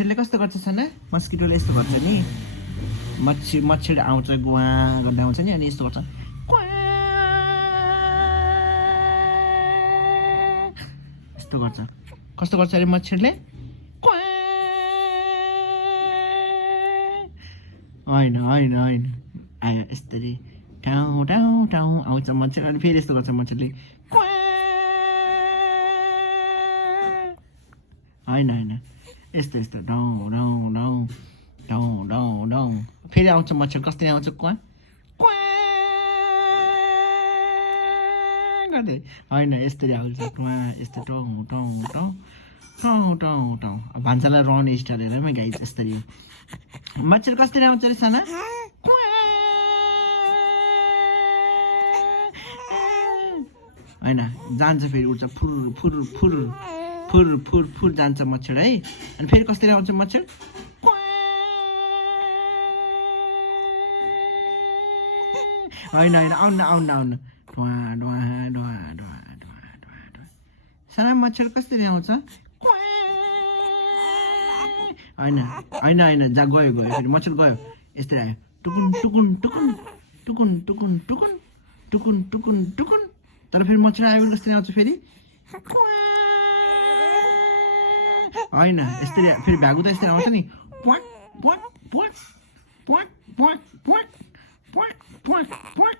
यसले कस्तो गर्छ छैन मस्किटोले यस्तो गर्छ नि मच्छर आउँछ गुवा गर्दै आउँछ नि अनि यस्तो गर्छ यस्तो गर्छ कस्तो गर्छ अरे मच्छरले होइन होइन होइन आयो यसरी टाउ टाउ टाउ आउँछ मच्छर अनि फेरि यस्तो गर्छ मच्छरले होइन होइन यस्तो यस्तो डाउ डाउ डाउ डाउ डाउ डाउ फेरि आउँछ मच्छर कसरी आउँछ कुवा गर्दै होइन यसरी आउँछ कुवा यस्तो टाउ टाउ टाउ टाउ टाउ टाउ भान्सालाई रहने स्टाइल हेरेमै गाई यसरी मच्छर कसरी आउँछ अरे साना होइन जान्छ फेरि उठ्छ फुर फुर फुर फुर फुर फुर जान्छ मच्छर है अनि फेरि कसरी आउँछ मच्छर होइन होइन आउनु आउनु आउनु ढुवा ढुवा ढुवा ढुवा ढुवा ढुवा ढुवा साना मच्छर कसरी आउँछ होइन होइन होइन जा गयो गयो फेरि मच्छर गयो यस्तै आयो टुकुन टुकुन टुकुन टुकुन टुकुन टुकुन टुकुन टुकुन टुकुन तर फेरि मच्छर आयो भने कसरी आउँछ फेरि होइन यस्तै फेरि भ्यागु त यस्तै आउँछ नि प्वाक प्वाक प्वाक प्वाक प्वाक प्वाक प्वाक प्वाक प्वाक